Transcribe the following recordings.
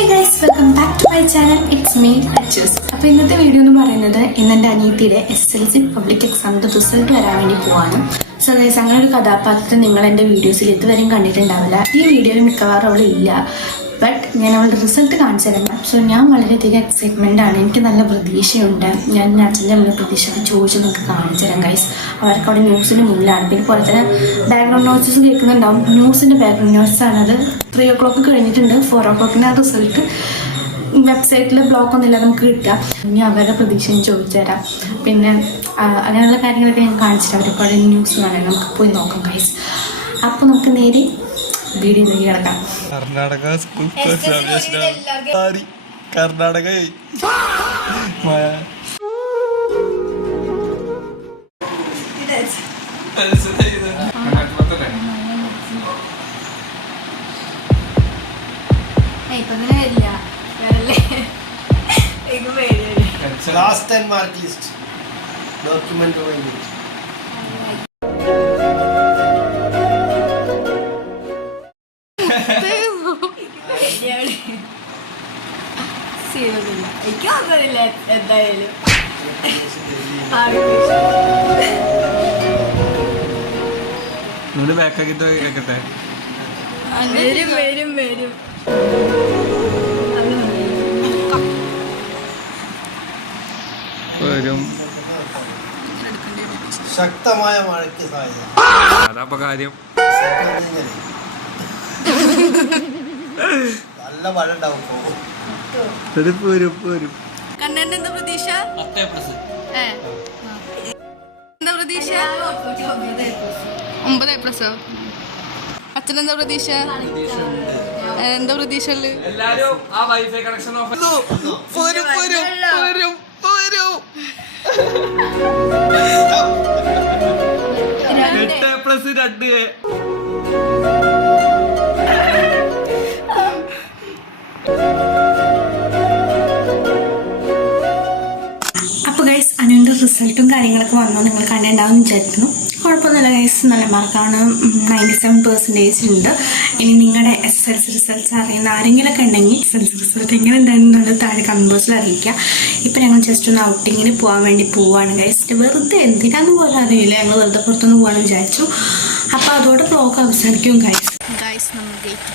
Hey guys, welcome back to my channel. It's me, Achus. അപ്പോൾ ഇന്നത്തെ video എന്ന് പറയുന്നത് ഇന്നെൻ്റെ അനിയത്തിയുടെ SSLC പബ്ലിക് എക്സാമിൻ്റെ റിസൾട്ട് വരാൻ വേണ്ടി പോവാണ്. സോ ഗൈസ്, അങ്ങനെ ഒരു കഥാപാത്രം നിങ്ങൾ എൻ്റെ വീഡിയോസിൽ ഇതുവരെയും കണ്ടിട്ടുണ്ടാവില്ല. ഈ വീഡിയോയിൽ മിക്കവാറും അവളില്ല, ബട്ട് ഞാൻ അവളുടെ റിസൾട്ട് കാണിച്ചു തരണം. സോ ഞാൻ വളരെയധികം എക്സൈറ്റ്മെൻ്റ് ആണ്. എനിക്ക് നല്ല പ്രതീക്ഷയുണ്ട്. ഞാൻ അച്ഛൻ്റെ അമ്മയുടെ പ്രതീക്ഷയൊക്കെ ചോദിച്ച് നിങ്ങൾക്ക് കാണിച്ചു തരാം ഗൈസ്. അവർക്ക് അവിടെ ന്യൂസിന് മുന്നിലാണ്. പിന്നെ പോലെ തന്നെ ബാക്ക്ഗ്രൗണ്ട് നോയ്സസ് കേൾക്കുന്നുണ്ടാവും. ന്യൂസിൻ്റെ ബാക്ക്ഗ്രൗണ്ട് നോയ്സ് ആണത്. 3 o'clock കഴിഞ്ഞിട്ടുണ്ട്. 4 o'clock റിസൾട്ട് വെബ്സൈറ്റിൽ ബ്ലോക്ക് ഒന്നും ഇല്ലാതെ നമുക്ക് കിട്ടുക. ഇനി അവരുടെ പ്രതീക്ഷയും ചോദിച്ചു തരാം. പിന്നെ അങ്ങനെയുള്ള കാര്യങ്ങളൊക്കെ ഞാൻ കാണിച്ചിട്ട് അവർക്ക് അവിടെ ന്യൂസ് കാണാൻ നമുക്ക് പോയി നോക്കാം ഗൈസ്. അപ്പോൾ നമുക്ക് നേരെ വീഡിയോയിലേക്ക് കിടക്കാം. Karnataka school Karnataka Last 10 mark list document over എന്തായാലും ബാക്കാക്കിട്ട് കേക്കട്ടെ. വരും വരും വരും വരും. ശക്തമായ മഴയ്ക്ക് സാധ്യത. അതപ്പൊ കാര്യം നല്ല മഴ ഉണ്ടാവും. കണ്ണന്റെ എന്താ പ്രതീക്ഷ? എന്താ പ്രതീക്ഷ? 9 അച്ഛനെന്താ പ്രതീക്ഷ? എന്താ പ്രതീക്ഷ? എല്ലാരും ആ വൈഫൈ കണക്ഷൻ ഓഫ് അപ്പോൾ ഗൈസ്, അനുവിൻ്റെ റിസൾട്ടും കാര്യങ്ങളൊക്കെ വന്നു. നിങ്ങൾ കണ്ടിട്ടുണ്ടാവും വിചാരിക്കുന്നു. കുഴപ്പമൊന്നുമില്ല ഗൈസ്, നല്ല മാർക്കാണ്. 97% ഉണ്ട്. ഇനി നിങ്ങളുടെ SSLC റിസൾട്ട്സ് അറിയുന്ന ആരെങ്കിലുമൊക്കെ ഉണ്ടെങ്കിൽ SSLC റിസൾട്ട് എങ്ങനെ ഉണ്ടായിരുന്നുള്ളത് താഴെ കമന്റ് ബോക്സിൽ അറിയിക്കുക. ഇപ്പം ഞങ്ങൾ ജസ്റ്റ് ഒന്ന് ഔട്ടിങ്ങിന് പോകാൻ വേണ്ടി പോവാണ് ഗൈസ്. വെറുതെ എന്തിനാന്ന് പോലും അറിയില്ല, ഞങ്ങൾ വെറുതെ പുറത്തൊന്ന് പോകാമെന്ന് വിചാരിച്ചു. അപ്പോൾ അതോടെ ബ്ലോഗ് അവസാനിക്കും ഗൈസ്. നമ്മൾ ഗേറ്റ്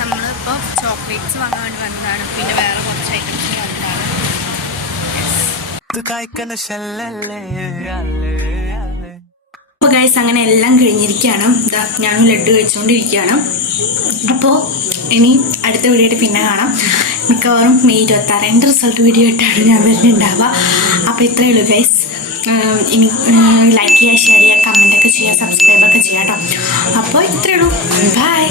നമ്മളിപ്പോൾ ചോക്ലേറ്റ്സ് വാങ്ങാൻ വേണ്ടി വന്നതാണ്. പിന്നെ വേറെ കുറച്ച് ഐറ്റംസ് വന്നതാണ്. അപ്പോൾ ഗൈസ്, അങ്ങനെ എല്ലാം കഴിഞ്ഞിരിക്കുകയാണ്. ഞാൻ ലഡ്ഡു കഴിച്ചുകൊണ്ടിരിക്കുകയാണ്. അപ്പോൾ ഇനി അടുത്ത വീഡിയോ ആയിട്ട് പിന്നെ കാണാം. മിക്കവാറും May 26 എൻ്റെ റിസൾട്ട് വീഡിയോ ആയിട്ടാണ് ഞാൻ വരുന്നുണ്ടാവുക. അപ്പോൾ ഇത്രയേ ഉള്ളൂ ഗൈസ്. ഇനി ലൈക്ക് ചെയ്യുക, ഷെയർ ചെയ്യുക, കമൻറ്റൊക്കെ ചെയ്യുക, സബ്സ്ക്രൈബൊക്കെ ചെയ്യാം കേട്ടോ. അപ്പോൾ ഇത്രയേ ഉള്ളൂ. ബൈ.